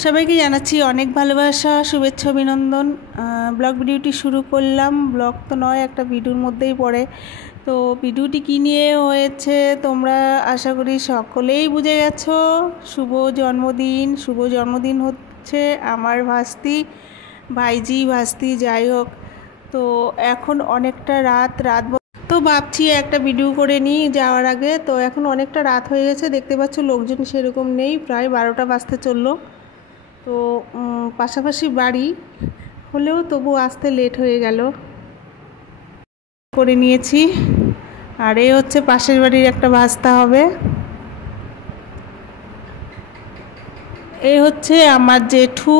সবাইকে জানাচ্ছি অনেক ভালোবাসা, শুভেচ্ছা, অভিনন্দন। ব্লগ ভিডিওটি শুরু করলাম। ব্লগ তো নয়, একটা ভিডিওর মধ্যেই পড়ে। তো ভিডিওটি কী নিয়ে হয়েছে তোমরা আশা করি সকলেই বুঝে গেছো। শুভ জন্মদিন হচ্ছে আমার ভাস্তি, ভাইজি ভাস্তি যাই হোক। তো এখন অনেকটা রাত তো ভাবছি একটা ভিডিও করে নিই যাওয়ার আগে। তো এখন অনেকটা রাত হয়ে গেছে, দেখতে পাচ্ছ লোকজন সেরকম নেই, প্রায় 12টা বাজতে চললো। তো পাশাপাশি বাড়ি হলেও তবু আসতে লেট হয়ে গেল, করে নিয়েছি। আর এই হচ্ছে পাশের বাড়ির একটা ভাস্তা হবে। এই হচ্ছে আমার জেঠু,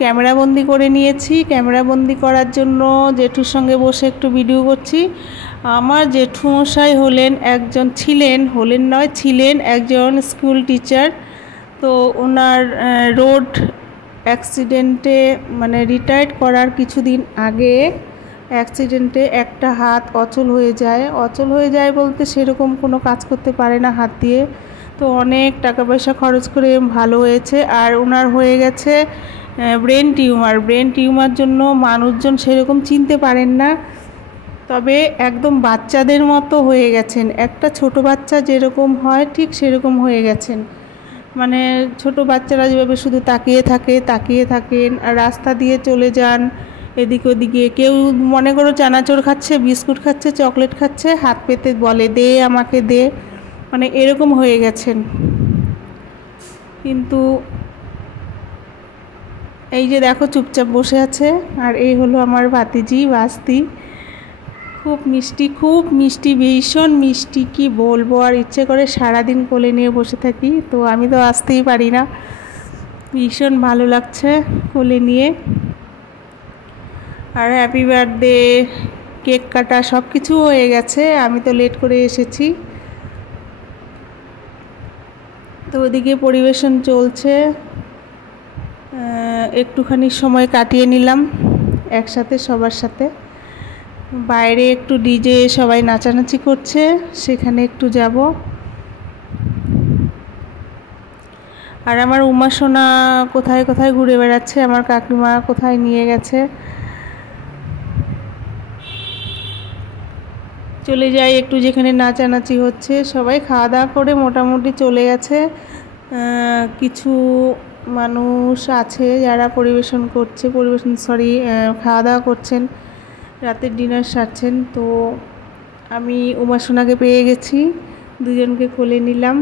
ক্যামেরাবন্দি করে নিয়েছি। ক্যামেরাবন্দি করার জন্য জেঠুর সঙ্গে বসে একটু ভিডিও করছি। আমার জেঠুমশাই ছিলেন একজন স্কুল টিচার। তো ওনার রোড অ্যাক্সিডেন্টে মানে রিটায়ার্ড করার কিছুদিন আগে অ্যাক্সিডেন্টে একটা হাত অচল হয়ে যায় বলতে সেরকম কোনো কাজ করতে পারে না হাত দিয়ে। তো অনেক টাকা পয়সা খরচ করে ভালো হয়েছে। আর ওনার হয়ে গেছে ব্রেন টিউমার জন্য মানুষজন সেরকম চিনতে পারেন না, তবে একদম বাচ্চাদের মতো হয়ে গেছেন। একটা ছোট বাচ্চা যেরকম হয় ঠিক সেরকম হয়ে গেছেন। মানে ছোট বাচ্চারা যেভাবে শুধু তাকিয়ে থাকেন আর রাস্তা দিয়ে চলে যান এদিক ওদিকে। কেউ মনে করো চানাচুর খাচ্ছে, বিস্কুট খাচ্ছে, চকলেট খাচ্ছে, হাত পেতে বলে দে আমাকে দে, মানে এরকম হয়ে গেছেন। কিন্তু এই যে দেখো চুপচাপ বসে আছে। আর এই হলো আমার ভাতিজি ভাস্তি, খুব মিষ্টি, ভীষণ মিষ্টি, কি বলবো। আর ইচ্ছে করে সারাদিন কোলে নিয়ে বসে থাকি, তো আমি তো আসতেই পারি না। ভীষণ ভালো লাগছে কোলে নিয়ে। আর হ্যাপি বার্থডে, কেক কাটা সব কিছু হয়ে গেছে, আমি তো লেট করে এসেছি। তো ওদিকে পরিবেশন চলছে, একটুখানি সময় কাটিয়ে নিলাম একসাথে সবার সাথে। বাইরে একটু ডিজে সবাই নাচানাচি করছে, সেখানে একটু যাব। আর আমার উমা সোনা কোথায় ঘুরে বেড়াচ্ছে, আমার কাকিমা কোথায় নিয়ে গেছে। চলে যাই একটু যেখানে নাচানাচি হচ্ছে। সবাই খাওয়া দাওয়া করে মোটামুটি চলে গেছে। কিছু মানুষ আছে যারা খাওয়া দাওয়া করছেন, রাতের ডিনার সারছেন। তো আমি উমা সোনাকে পেয়ে গেছি, দুজনকে কোলে নিলাম।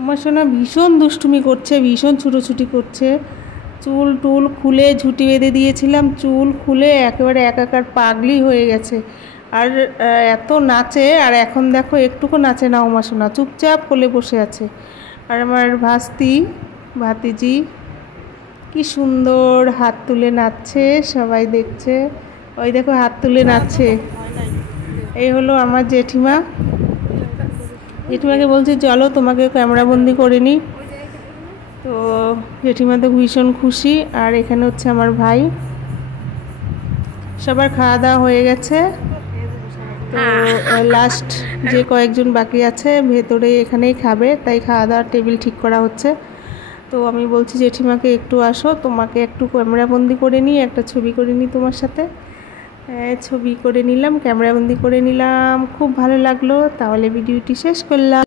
উমা সোনা ভীষণ দুষ্টুমি করছে, ভীষণ ছুটোছুটি করছে। চুল টুল খুলে ঝুঁটি বেঁধে দিয়েছিলাম, চুল খুলে একেবারে একাকার পাগলি হয়ে গেছে। আর এত নাচে, আর এখন দেখো একটুকু নাচে না উমা সোনা, চুপচাপ কোলে বসে আছে। আর আমার ভাতিজি কি সুন্দর হাত তুলে নাচছে, সবাই দেখছে। ওই দেখো হাত তুলে নাচছে। এই হলো আমার জেঠিমাকে বলছি চলো তোমাকে ক্যামেরাবন্দি করে নিই। তো জেঠিমা তো ভীষণ খুশি। আর এখানে হচ্ছে আমার ভাই। সবার খাওয়া দাওয়া হয়ে গেছে। তো লাস্ট যে কয়েকজন বাকি আছে ভেতরে এখানেই খাবে, তাই খাওয়া দাওয়ার টেবিল ঠিক করা হচ্ছে। তো আমি বলছি জেঠিমাকে একটু আসো, তোমাকে একটু ক্যামেরাবন্দি করে নিই, একটা ছবি করে নিই তোমার সাথে। ছবি করে নিলাম, ক্যামেরাবন্দি করে নিলাম, খুব ভালো লাগলো। তাহলে ভিডিওটি শেষ করলাম।